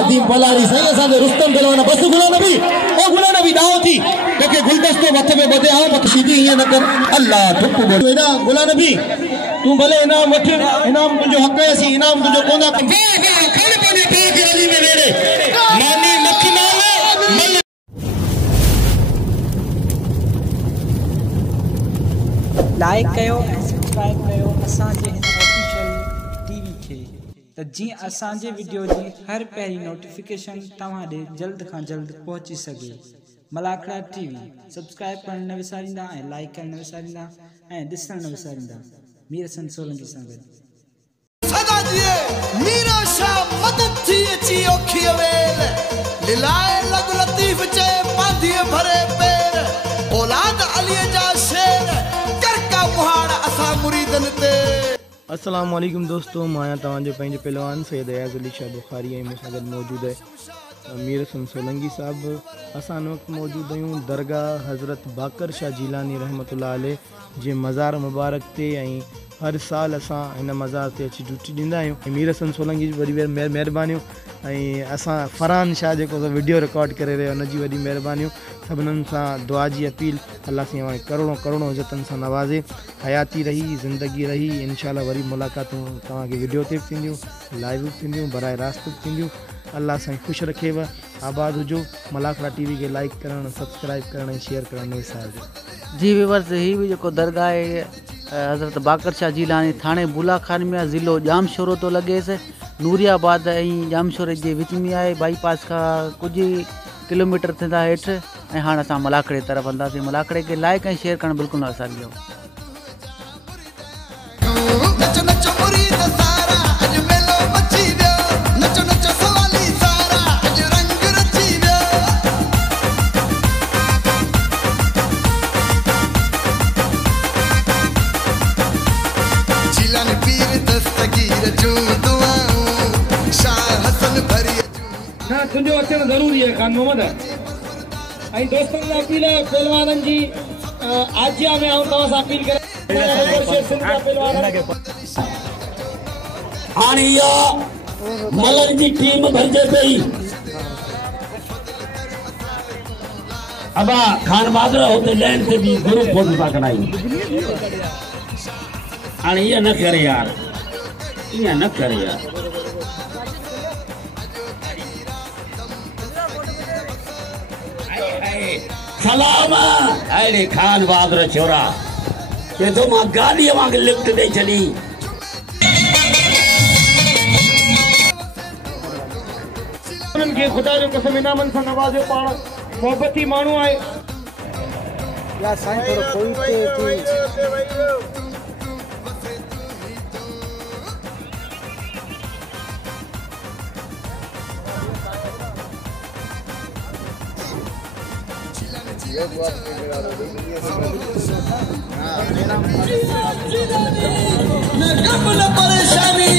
अदीम पलारी सही असांजे रुस्तम पहलवान बस गुलाम नबी ओ गुलाम नबी दाओ थी तोखे गुलदस्तो मथ में बधे आ मत सीधी ये न कर अल्लाह ठुक बोल एना गुलाम नबी तू भले इनाम वठ इनाम तुझो हक है सी इनाम तुझो कोना वाह वाह खड़ पने टे के अली में वेड़े मानी मक्खी माल लाइक कयो सब्सक्राइब कयो असांजे ऑफिशियल टीवी के तो जी असांजे वीडियो जी हर पहली नोटिफिकेशन तव्हां ॾे जल्द खां जल्द पहुची सके। मलाखड़ा टीवी सब्सक्राइब करण न विसारींदा ऐं लाइक करण न विसारींदा ऐं ॾिसण न विसारींदा। मीर हसन सोलंकी सां गॾु सदा दिए मीरा शाह मदद थी अची ओखी वेल लिलाए लग लतीफ चे पांधी भरे पैर औलाद अली जा शेर करका मुहाड़ असा मुरीदन ते। अस्सलाम वालेकुम दोस्तों, माया तवांजो पंहिंजो पहलवान सैयद अयाज़ अली शाह बुखारी ऐं मूंसां गॾु मौजूदु आहे मीर हसन सोलंकी साहब। असां हिन वक़्तु मौजूदु आहियूं दरगाह हज़रत बाकर शाह जीलानी रहमतुल्लाह अलैह जे मज़ार मुबारक ते ऐं हर साल असां हिन मज़ार ते अची ड्यूटी ॾींदा आहियूं। मीर हसन सोलंकी जी वॾी महिरबानियूं ऐं असां फरहान शाह जेको वीडियो रिकॉर्ड करे रहियो हुनजी वॾी महिरबानियूं। सभिनीनि सां दुआ जी अपील अल्लाह साईं हाणे करोड़ों करोड़ों इज़तनि सां नवाज़े, हयाती रही ज़िंदगी रही। इंशाअल्लाह वरी मुलाक़ातूं तव्हांखे वीडियो ते बि थींदियूं, लाइव बि थींदियूं, बराए रास्त बि थींदियूं। अल्लाह साईं ख़ुशि रखेव, आबाद हुजो। मलाखड़ा टीवी खे लाइक करणु, सब्सक्राइब करणु ऐं शेयर करणु न विसारिजो। जी व्यूअर्स, ही भी जो दरगाह है हज़रत बाकर शाह जीलानी थाने बुलाखान में ज़िलो जामशोरो तो लॻेसि नूरियाबाद ऐं जामशोरे जे विच में आहे। बाईपास का कुछ किलोमीटर थींदा हेठि ऐं हाणे असां मलाखड़े तरफ़ हलंदासीं। मलाखड़े खे लाइक ऐं शेयर करणु बिल्कुलु न विसारिजो। तुझो अचण ज़रूरी है खान मोहम्मद ऐं दोस्तनि सां अपील आहे पहलवाननि जी आजिया में आऊं तव्हां सां अपील करे हाणे इहा मलक जी टीम भरिजे पई। अबा खान बहादुर हुते लैंड ते बि ग्रुप फोटो था कढायूं। हाणे इहा न करे यार, इहा न करे यार। सलाम अरे खान बहादुर छोरा ये तो मां गाड़ी वांग लिफ्ट दे चली। उनके खुदा जो कसम इनामन से नवाजो पाण मोहब्बती मानू आए या साईं थोरो कोई ते परेशानी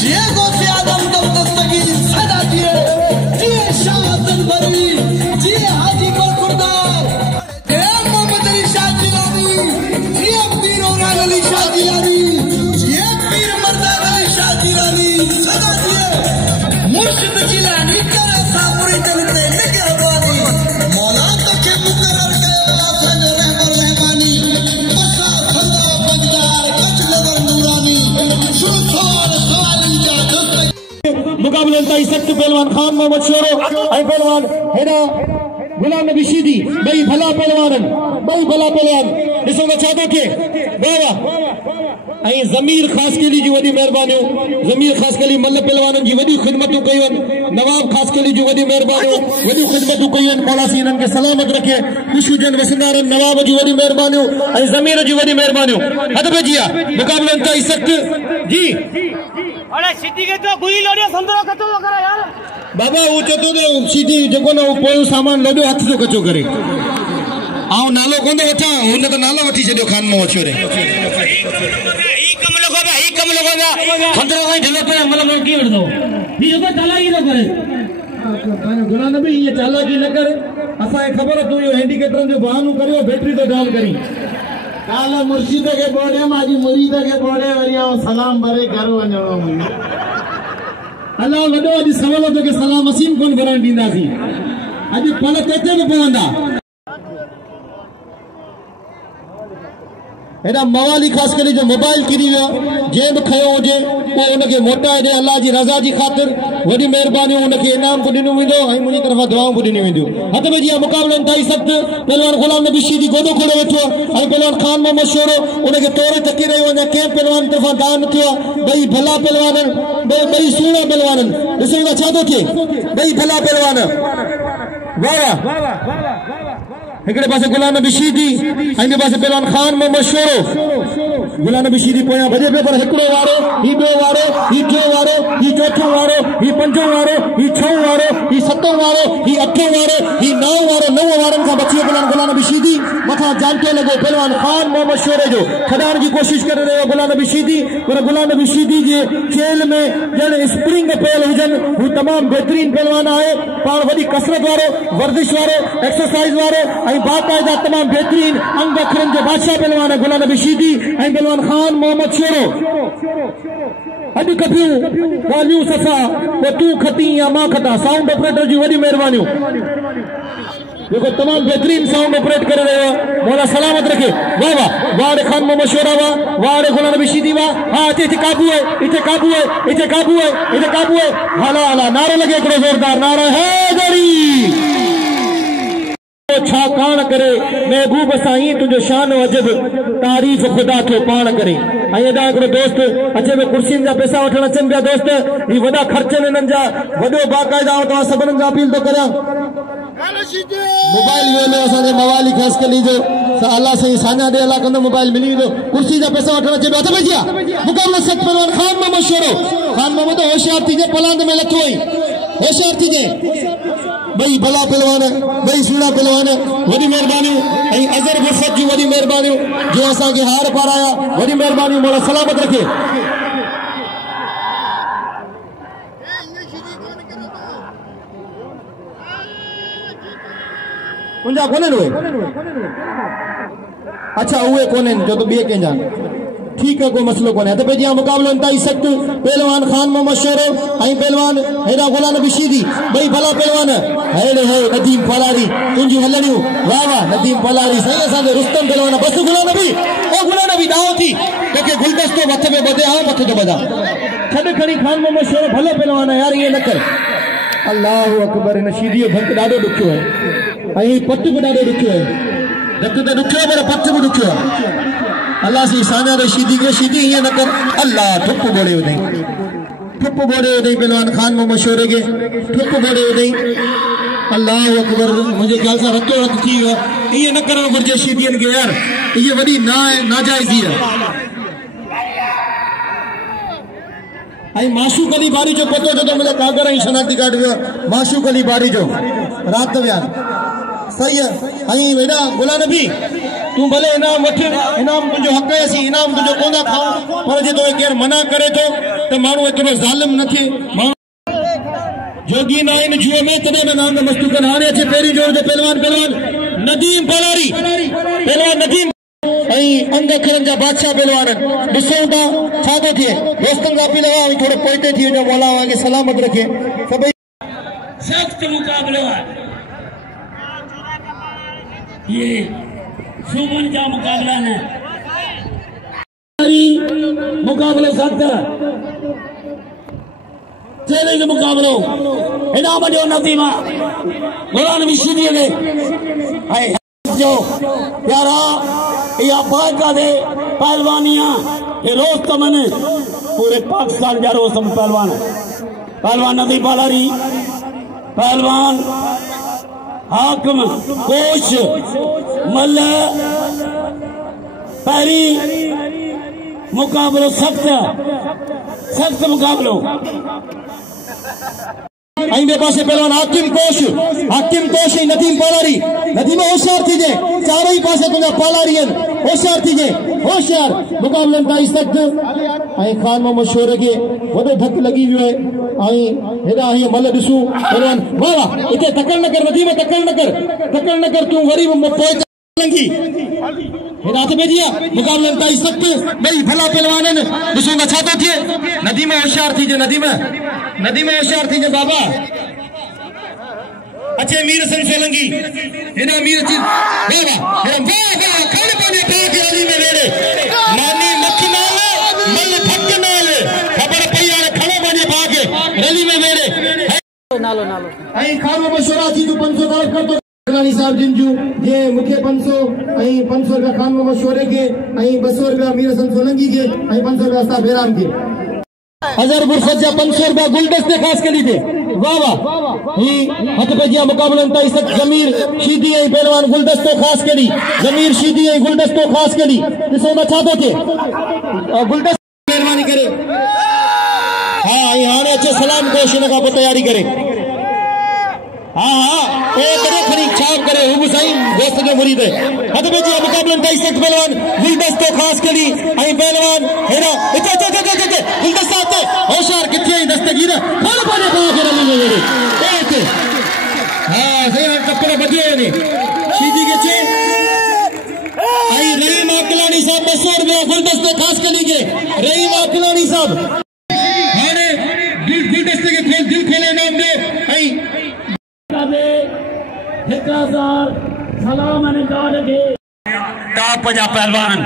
जिए गो से आदम दम दस्तगी सदा दिए जिए शाहतन भरी जिए हाजी को खुरदार ए मोहम्मद अली शाह जिलानी जिए पीर औरंग अली शाह जिलानी जिए पीर मर्दान अली शाह जिलानी सदा दिए मुर्शिद जिलानी करे सापुरी चलते निगहबानी मौला तो के मुकर्रर के आसन रहबर मेहमानी बसा खंदा बंजार कच लवर नूरानी सुल्तान साली जा मुकाबले ताई सख्त पहलवान खान मोहम्मद शोरो ऐं पहलवान हेडा गुलाम नबी शीदी बई भला पहलवान ॾिसो त छा थो थिए। वाह ऐं ज़मीर ख़ास केली जी वॾी महिरबानियूं, ज़मीर ख़ास केली मल पहलवाननि जी वॾी ख़िदमतूं कयूं आहिनि। नवाब ख़ास केली जी वॾी महिरबानियूं, वॾी ख़िदमतूं कयूं आहिनि। मौला सी हिननि खे सलामत रखे, ख़ुशि हुजनि, वसंदा रहनि। नवाब जी वॾी महिरबानियूं ऐं ज़मीर जी वॾी महिरबानियूं। हद पे जी आहे मुकाबले ताई सख्त जी। अरे सिटी के तो गुली लोडियो संदरो कतो करे यार बाबा वो चतो तो सीधी जेको न पोयो सामान लॾो हथ जो कचो करे आऊं नालो कोन वठा हुन त नालो वठी छॾियो खान मो छोरे ही कम लॻो संदरो खां ढलो पे मतलब की वठदो ही जेको चालाकी न करे गुलाम नबी ये चालाकी न करे। असांखे ख़बर तू यो हैंडीकेपरन जो बहानो करियो बैटरी तो डाउन करी काल मुर्शिद के बोड़े माजी मुरीद के बोड़े वरिया सलाम भरे घर वञणो मुंहिंजो अल्लाह वॾो अॼु सवाल तोखे सलाम वसीम कोन भरण ॾींदासीं अॼु पल तेते बि पवंदा हेॾा मवाली ख़ासि करे जो मोबाइल किरी वियो जंहिं बि खयो हुजे पोइ उनखे मोटाए ॾे अल्लाह जी रज़ा जी ख़ातिर वॾी महिरबानी उनखे इनाम बि ॾिनो वेंदो ऐं मुंहिंजी तरफ़ां दुआऊं बि ॾिनियूं वेंदियूं हथ में जीअं मुक़ाबलो इंतहाई सख़्तु पहलवान गुलाम नबी शीदी गोॾो खोले वेठो ऐं पहलवान खान मोहम्मद शोरो उनखे तोड़े टकी रहियो अञा कंहिं पहलवान तरफ़ां दान न थियो आहे ॿई भला पहलवान ॿई सुहिणा पहलवान ॾिसो था छा थो थिए ॿई भला पहलवान वाह हिकिड़े पासे गुलाम नबी शीदी ऐं ॿिए पासे पहलवान खान मोहम्मद शोरो गुलाम नबी शीदी पोयां भॼे पियो पर हिकिड़ो वारो ही ॿियो वारो ही टियों वारो ही चोथों वारो ही पंजों वारो ही छहों वारो ही सतों वारो ही अठों वारो ही नओं वारो 9 वारनि खां बची वियो गुलाम नबी शीदी मथां जानतो लॻो पहलवान खान मोहम्मद शोरे जो खॾाइण जी कोशिशि करे रहियो गुलाम नबी शीदी पर गुलाम नबी शीदी जे खेल में ॼण स्प्रिंग पयल हुजनि हू तमामु बहितरीन पहलवान आहे पाण वॾी कसरत वारो वर्जिश वारो एक्सरसाइज़ वारो ऐं बाक़ायदा तमाम बेहतरीन अंग अखरन जो बादशाह पहलवान है गुलाम नबी शीदी ऐं पहलवान खान मोहम्मद शोरो अॼु कथियूं ॻाल्हियूं सफ़ा पोइ तूं खटी या मां खटा साउंड ऑपरेटर जी वॾी महिरबानियूं जेको तमामु बेहतरीन साउंड ऑपरेट करे रहियो आहे मौला सलामत रखे वाह वाह वाह खान मोहम्मद शोरा वाह वाह गुलाम नबी शीदी वाह हा हिते काबू है हिते काबू है हिते काबू है हिते काबू है हाला हाला नारो लगे हिकिड़ो ज़ोरदार नारो है गरी छा कान करे महबूब साईं तुझो शान अजब तारीफ़ खुदा थो पाण करे ऐं एॾा हिकिड़ो दोस्त अचे पियो कुर्सियुनि जा पैसा वठण अचनि पिया दोस्त ही वॾा ख़र्चनि हिननि जा वॾो बाक़ाइदा तव्हां सभिनी खां अपील थो करियां मोबाइल वेलो असांजे मवाली ख़ासि करे जो अल्लाह साईं साञा ॾे अल्लाह कंदो मोबाइल मिली वेंदो कुर्सी जा पैसा वठण अचे पियो हथ में जी मुक़ाबलो सख़्तु पहलवान खान मोहम्मद शोरो खान मोहम्मद होशियार थी जे पलांद में लथो आई होशियार थी जे ॿई भला पहलवान ॿई सुहिणा पहलवान वॾी महिरबानियूं ऐं अज़र मुर्शद जी वॾी महिरबानियूं जो असांखे हार पाराया वॾी महिरबानियूं मौला सलामत रखे उनजा कोन्हनि उहे अच्छा उहे कोन्हनि जो त ॿिए कंहिंजा ठीक है कोई मसलो कोन्हे हथ पे जी मुक़ाबलो इंतहाई सख़्तु पहलवान खान मोहम्मद शोरो ऐं पहलवान हेॾा गुलाम नबी शीदी ॿई भला पहलवान हेड़े हे नदीम पलारी तुंहिंजूं हलणियूं वाह वाह नदीम पलारी साईं असांजो रुस्तम पहलवान बस गुलाम नबी ॾाहो थी तोखे गुलदस्तो मथ में ॿधे आऊं मथे थो ॿधा छॾ खणी खान मोहम्मद शोरो भलो पहलवान यार ईअं न कर अल्लाहु अकबर हिन शीदी जो भक्त ॾाढो ॾुखियो आहे ऐं पट बि ॾाढो ॾुखियो आहे भक्त त ॾुखियो पर पट बि ॾुखियो आहे अल्लाह से साना रे शीदी के शीदी ये न कर अल्लाह ठुप बोले उदई पहलवान खान मोहम्मद शोरे के ठुप बोले उदई अल्लाह अकबर मुझे ख्याल से रतो रत थी ये न करण घुर्जे शीदियन के यार ये वडी नाजायज़ी है आई माशूक अली बारी जो पतो जो मुझे कागर ही शनाख्ती कार्ड वियो माशूक अली बारी जो रात विया सही है आई वेड़ा गुलाम नबी तू भले इनाम वठ इनाम तुझो हक है सी इनाम तुझो कोना खाओ पर जे तो केर मना करे तो त मानू एतरो जालिम न थे जोगी नाइन जुए में तने में नाम मस्तू कर हाने अचे पेरी जोर जो पहलवान नदीम पलारी पहलवान नदीम आई अंग खरन जा बादशाह पहलवान दिसो ता छा तो थे दोस्तन का अपील है थोड़े पोइते थी जो मौला के सलामत रखे सब सख्त मुकाबलो है ये सुमन का मुकाबला है मुकाबले सख्त चैलेंज मुकाबलो इनाम जो नदीमा गुलाम नबी शीदी दे हाय जो प्यारा या बाका दे पहलवानियां ये रोज तमन पूरे पाकिस्तान जा रोज सब पहलवान नदी पालारी पहलवान हाकिम कोश मल्ल पहली मुकाबलो सख्त मुकाबलो आइंदे पासे पहलवान हाकिम कोश नदीम पालारी नदीम होशियार थी जे चारों ही पासे तुझा पालारी होशियार थी जे होशियार मुकाबले ताई सख्त आई खान मोहम्मद शोरे के वडो धक लगी वियो है आई हेडा ही मल दिसू पहलवान वाह इते तकड़ न कर नदीम तकड़ न कर तू वरी पोइ लंगी हिदायत में दिया मुकाबले ताई सख्त भाई भला पहलवान ॾिसो न छा थो थिए नदी में होशियार थी जे नदी में होशियार थी जे बाबा अच्छे मीर सन सोलंगी हिना मीर जी वाह वाह खड़ पाने पे के अली में मेरे नानी मक्खी नाल मल फक नाल खबर पई आ खड़े पाने पाके रली में मेरे नालो आई खानो मशवरा थी तो 500 तरफ कर दो रानी साहब जिंजू जे मुखे 500 आई 500 रुपया खानो मशवरे के आई 200 रुपया मीर सन सोलंगी के आई 500 रुपया अस्ता बेराम के हजार बुरसजा 500 रुपया गुलदस्ते खास के लिए वाह वाह ही हथ पे जिया मुकाबलन ताई सक जमीर शीदी आई पहलवान गुलदस्तो खास के लिए जमीर शीदी आई गुलदस्तो खास के लिए ॾिसो न छा थो थिए गुलदस्तो मेहरबानी करे हां आई हाणे अचे सलाम कोश इन का तैयारी करे हां ए करे खरी छाप करे हु साईं दोस्त जो मुरीद है हथ पे जिया मुकाबलन ताई सक पहलवान गुलदस्तो खास के लिए आई पहलवान हेरा गुलदस्ता आते होशियार किथे आई दस्तगीर खोल पाने को के रली में मेरे ए हां सही कपड़ा बजे ने सीधी के चे आई रहीम अकलानी साहब 200 रुपया गुलदस्ते खास के लिए रहीम अकलानी साहब हाने गुलदस्ते के खोल दिल खोले नाम दे आई 1000 सलाम निकाल के टॉप जा पहलवान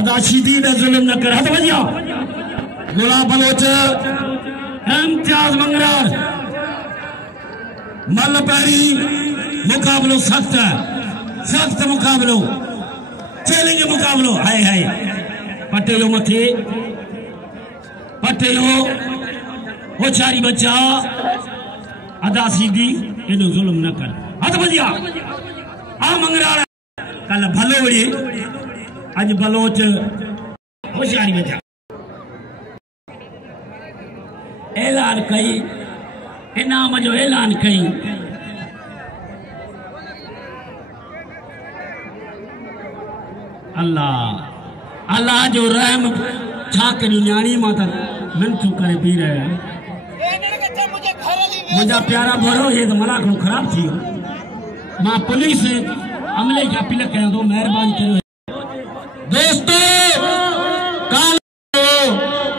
अदा शीदी ने जुल्म न कर हट भैया गुलाम बलोच इम्तियाज मंगरार मल पैरी मुकाबलो सख्त है सख्त मुकाबलो चैलेंज मुकाबलो हाय पटेलो मथे पटेलो वो चारी बच्चा अदा सीधी एनो जुल्म न कर हट भैया आ मंगरार कल भलो वड़ी आज बलोच होशियारी में जा ऐलान कई इनाम जो ऐलान कई अल्लाह अल्लाह जो रहम छा करी न्याणी माता मिनतू करे पी रहे मुझा प्यारा भरो ये तो मला को खराब थी मां पुलिस अमले के अपील कया तो मेहरबानी करो दोस्तों काल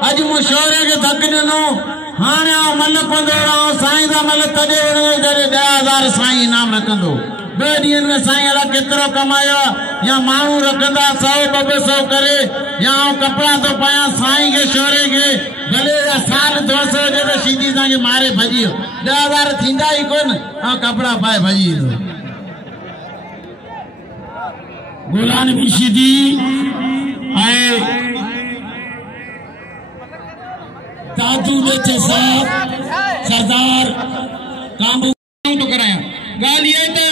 अज मशवरे के धक ॾिनो हाणे मल कंदो रहो साईं दा मल तॾहिं 10,000 साईं इनाम रखंदो ॿ ॾींहंनि में साईं अला केतिरो कमायो या माण्हू रखंदा 100-200 करे या कपिड़ा तो पाया साईं के शोरे के भले या साल 200 जे तो सीधी साईं मारे भॼी 10,000 थींदा ई कोन ऐं कपिड़ा पाए भॼी ईंदो गुलाम नबी शीदी आए दादू नेचे साहब सरदार काम तो कराया गाल ये तो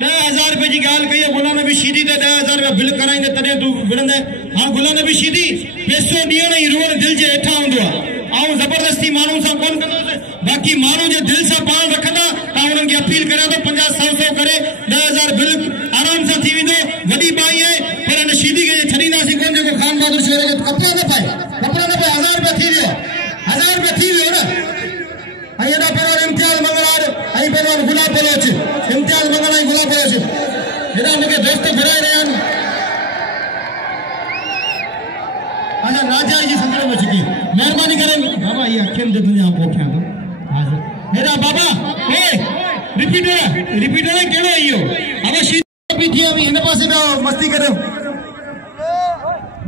10,000 रुपए की गाल कही गुलाम नबी शीदी ते 10,000 रुपया बिल कराइंदे तॾहिं तू विढ़ंदे हां गुलाम नबी शीदी पैसो ॾियण ई रोड दिल जे हेठां हूंदो आहे ऐं ज़बरदस्ती माण्हू सां कोन कंदो बाक़ी माण्हू जे दिल सां पाण रखंदा त उन्हनि खे अपील करियां थो 50-100 करे 10,000 बिल आराम सां थी वेंदो वॾी बाई आहे पर हिन शीदी खे छॾींदासीं कोन जेको खान बहादुर शेर खे कपिड़ा न पाए 1,000 रुपया थी वियो 1,000 रुपया थी वियो न ऐं हेॾा पहिरियों इम्तियाज़ मंगलार ऐं पहिरियों गुलाब बलोच इम्तियाज़ मंगल ऐं गुलाब बलोच हेॾा मूंखे दोस्त घुराए रहिया आहिनि अच्छा नाजाइज़ जी संदड़ में छिकी मेहरबानी करे बाबा ये अखियुनि जे दुनिया पोखियां थो हेॾा बाबा रिपीटर कहिड़ो इहो अब शीदी पी थी हिन पासे पियो मस्ती करियो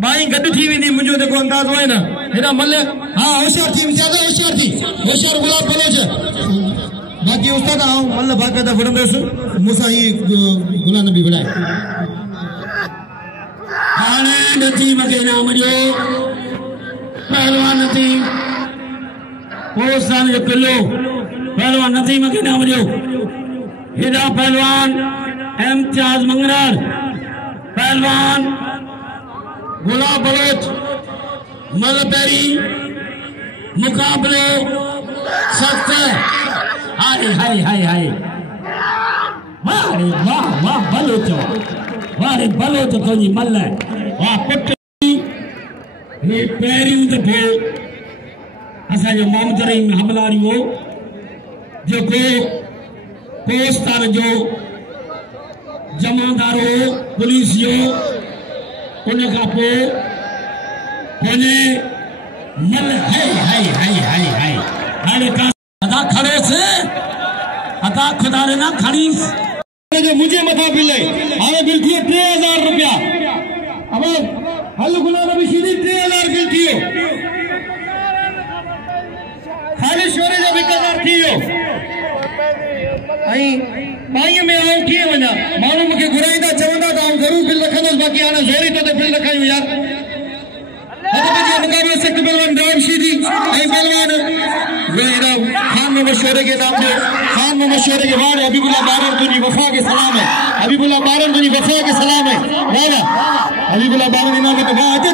बाई गॾु थी वेंदी मुंहिंजो जेको अंदाज़ो आहे न हेॾा मल हा होशियार थी होशियार गुलाब बलोच बाक़ी उस्ताद आऊं मल बाक़ाइदा विढ़ंदुसि मूंसां ही गुलाम नबी विढ़ाए हाणे नथी मूंखे इनाम ॾियो पहलवान नथी पोइ साल जो किलो पहलवान नथी मूंखे इनाम ॾियो हेॾा पहलवान इम्तियाज़ मंगरार पहलवान गुलाब बलोच मल पैरी मुकाबलो सख्त हाय वाह बलोच बलोच तुंहिंजी मल वाह पुट ये पहिरियों दफ़ो असांजो मोहम्मद रहीम हमलारी हो जेको पोस्टर जो जमादारो पुलिस जो उन खां पोइ हुने मल हाय हाय हाय हाय हाय हाणे का अदा खड़ेस अदा खुदा रे ना खड़ीस जो मुझे मथा बिल है हाणे बिल थी 3000 रुपया अब हल गुलाम नबी शीदी 3000 बिल थियो खाली शोरे जो 1000 थियो आई पाई में आओ किए वना मानो मुके घुराईंदा चवंदा त आऊं जरूर बिल रखंदस बाकी हाणे जोरी तो बिल रखायूं यार हज़रत जी मुकाबले सख्त पहलवान रामशीदी ऐं पहलवान वेरा खान में मशवरे के नाम से खान में मशवरे के बाद हबीबुल्लाह बारन तुझी वफा के सलाम है हबीबुल्लाह बारन तुझी वफा के सलाम है वाह हबीबुल्लाह बारन इनाम के वाह दे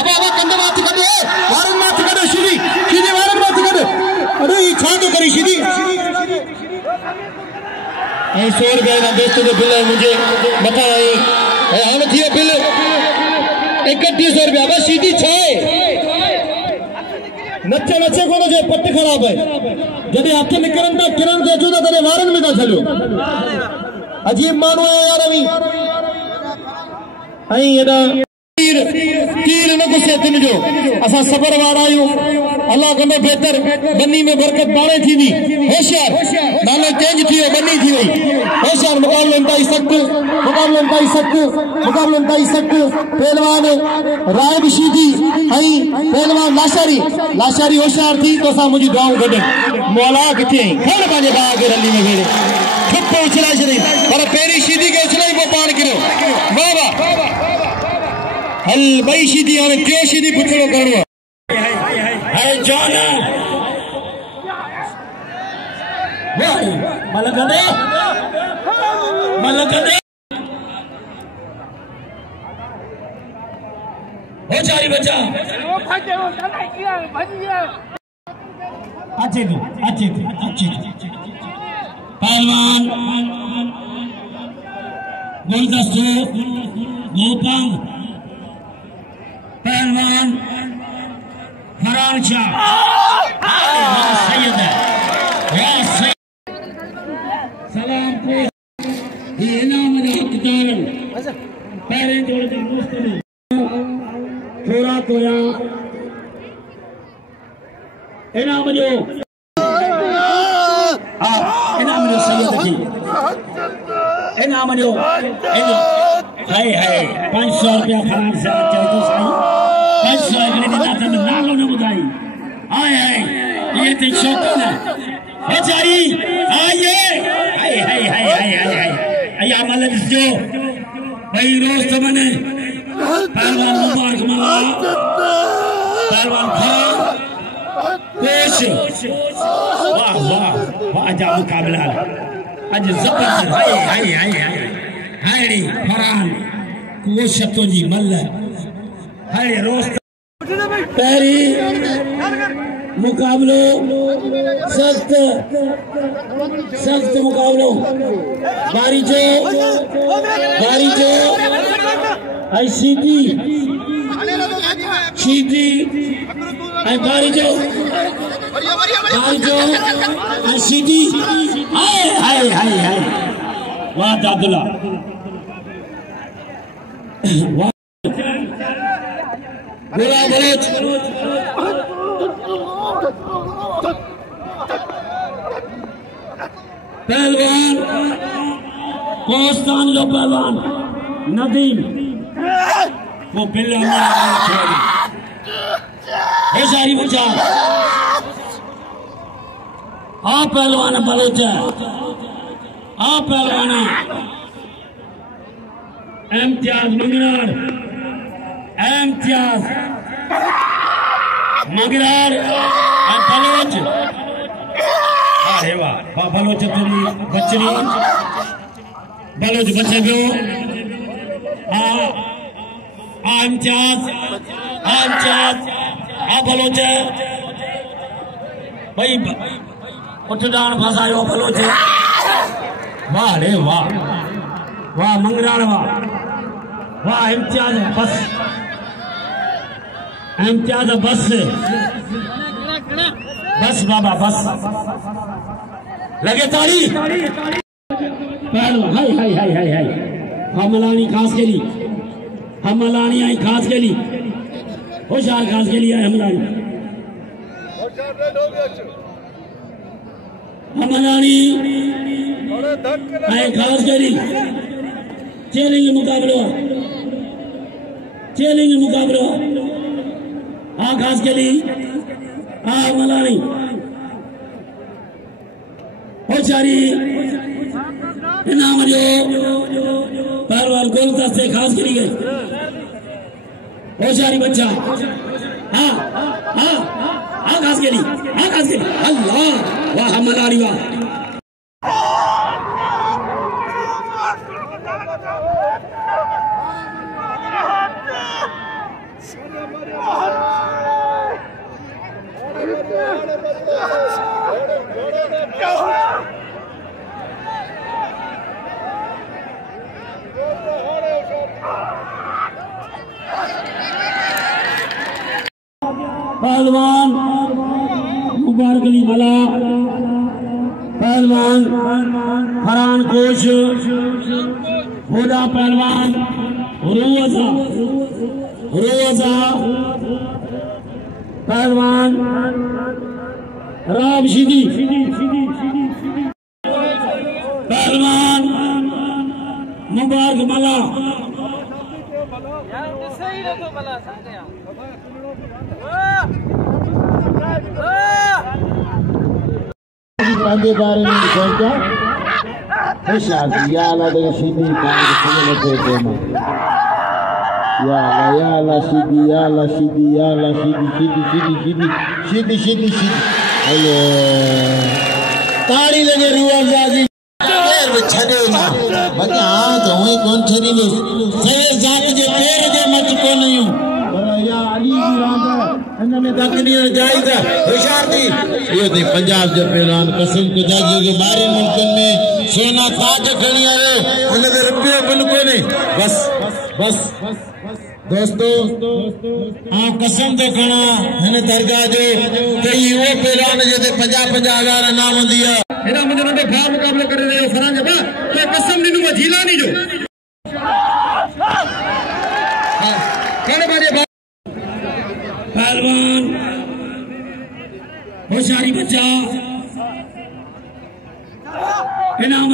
अब कंद माथ कर दे बारन माथ कर शीदी शीदी बारन माथ कर अरे ई छा तो करी शीदी ऐ 100 रुपया ना दोस्तों के बिल मुझे मथा आई हाणे थियो बिल 3100 रुपया बस सीधी 6 नचे को जो पट खराब है जॾहिं हथ निकरन था किरण ते अचो था तॾहिं वारनि में था छॾियो अजीब माण्हू है यार अवी ऐं एॾा तीर न गुस्से तिन जो असां सबर वारा आहियूं अल्लाह कंदो बेहतर बन्नी में बरकत पाणे थींदी होशियार नालो चेंज थी वियो बन्नी थी वई होशियार मुकाबलो इंतहाई सख्त पहलवान राय शीदी ऐं पहलवान लाशारी होशियार थी तो असां मुंहिंजी दुआऊं गॾु मौला किथे आई खण पंहिंजे भाउ खे रली में भेड़े ठुप उछलाए छॾई पर पहिरीं शीदी खे उछलाई पोइ पाण किरियो वाह वाह हल बई शीदी हाणे टियों शीदी पुछड़ो करणो है जाना मलकदे हो जारी बच्चा अच्छे पहलवान गुलदस्तो गोपांग पहलवान फरान शाह सैयद है सलाम को ये इनाम ने हकदारन पहले जोड़ के मुस्तफा थोड़ा तो या इनाम जो इनाम जो सैयद की इनाम जो हाय 500 रुपया फरान शाह चाहिए तो सही 500 अगले दिन आता मैं नालो न बुधाई हाय ये ते शौकीन है बेचारी आइए हाय अया मलक जो भाई रोज तो मैंने पहलवान मुबारक माला पहलवान फरान कोश वाह जा मुकाबला आज जबरदस्त हाय फरान कोश तो जी मल्ल हाय रोज पहली मुकाबलो सख्त मुकाबलो बारी जो आई सीधी आई बारी जो आई सीधी हाय वाह दादुला वाह गोला बलोच पहलवान कोस्तान जो पहलवान नदीम वो बिल्ला सारी बचा आ पहलवान बलोच आ पहलवान इम्तियाज मंगरार बलोच अरे वाह बलोच तुरी बचरी बलोच बचे पियो इम्तियाज बलोच भाई उठ डाण फसायो बलोच वाह रे वाह मंगरार वाह इम्तियाज बस बाबा बस लगे ताड़ी पहलवान हाय हाय हाय हाय हाय हमलानी खास केली हमलानी आई खास केली होशियार खास केली है हमलानी हमलानी आई खास केली चलेंगे मुकाबला हाँ खास केली हाँ हमलानी होशियारी इनाम जो पहलवान गोलता से खास करी गई होशियारी बच्चा हाँ हाँ हाँ खास करी अल्लाह वाह मलारी वाह पहलवान मुबारक अली भला पहलवान फरहान कोश होदा पहलवान रोजा पहलवान राम शिदी पहलवान मुबारक भला पंजे बारे में पहुंचा होशियार या अल्लाह दे सीधी कान के लगे देना या अल्लाह सीधी अल्लाह ताड़ी लगे रुआ जी पैर में छड़े ना बता हां तो वही कौन छड़ी ले से जात जे पैर जे मत को नहीं या अली की राजा इनमें दखनी जायदा होशियार थी ये थी पंजाब जो पहलवान कसम को जागी के बारे मुल्कन में सोना ताज खड़ी आए उनके रुपये बिल्कुल नहीं बस दोस्तों आप कसम तो खड़ा है दरगाह जो कई वो पहलवान जो 50,000 नाम दिया इना मुझे नंदे भाव मुकाबले कर रहे हो फरांज बा तो कसम दिनु में झीला नहीं जो कने बाजे पहलवान होशियारी बच्चा इनाम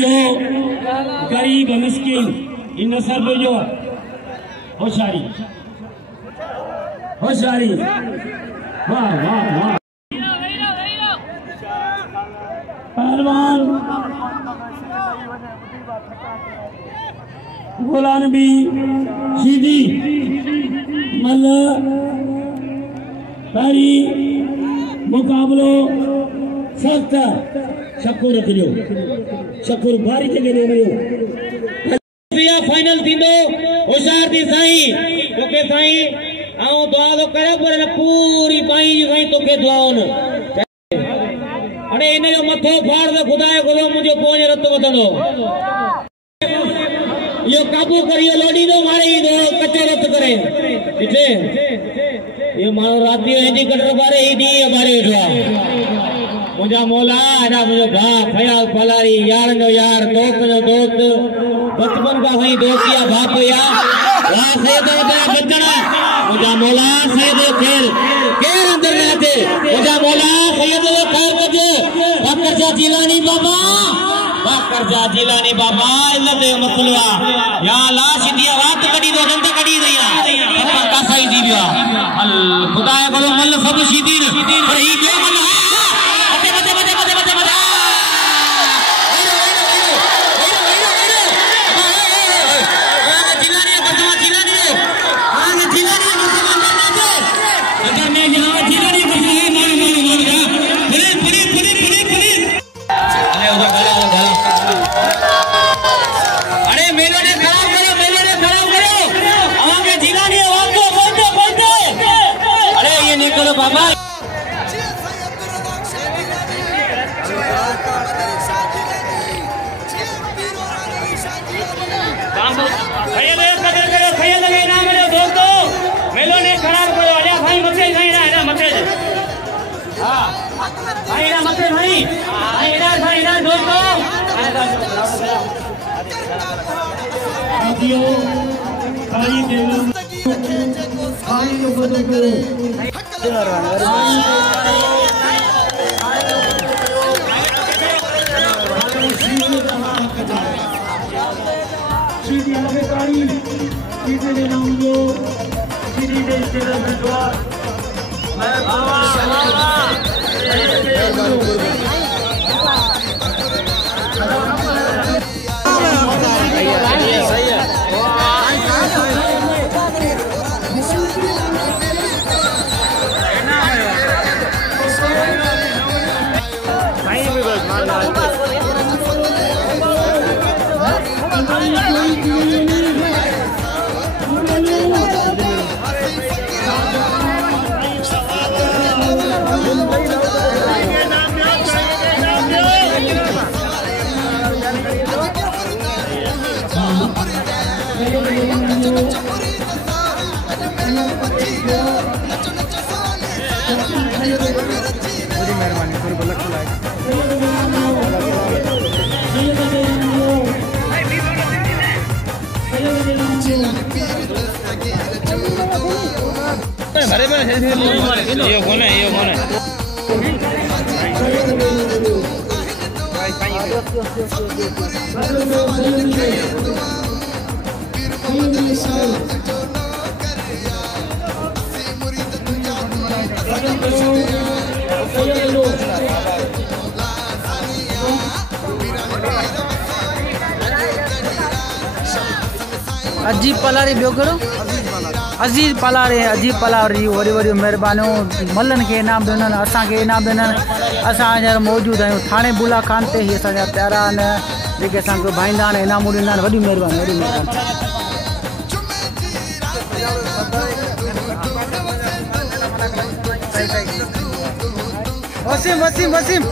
जो गरीब मिस्किन इन सब जो होशियारी वाह पहलवान गोलान भी सीधी मल पहली मुकाबलो सख्त शकुर रखियो शकुर बारी जगह ले लियो फाइनल थींदो होशियार थी साईं तोके साईं आऊं दुआ तो करे पर पूरी पाई साईं तोके दुआउन अरे इन जो मथो फाड़ दे खुदा गुरु मुझे पोज रत वधंदो यो काबू करियो लोडी दो मारे दो कच्चो रत करे इथे ये मानो रातियो हेडी कटर बारे ईडी बारे उठवा मुझा मौला ना मुझो भा फयाल फलारी यार जो यार दोस्त जो दोस्त बचपन का वही दोस्तिया बाप या वाह से तो तेरा बचना मुझा मौला सैयद खेल केर अंदर में आते मुझा मौला सैयद खैर बजे बकर जा जिलानी बाबा इल्लत मसलवा या ला सिदिया रात कड़ी दो जंत कड़ी दिया का सही दी बिया अल खुदा करो मल सब सीधी पर ही बे मल अरे मेले ने खराब करो अजीब पलारी ॿियो कहिड़ो अजीज पलारी वरी वरी महिरबानियूं मल्हनि खे इनाम ॾिननि असांखे इनाम ॾिननि असां हींअर मौजूदु आहियूं थाणे बुला खान ते हीअ असांजा प्यारा आहिनि जेके असांखे भाईंदा आहिनि इनामूं ॾींदा आहिनि वॾी महिरबानी वॾी महिरबानी वसीम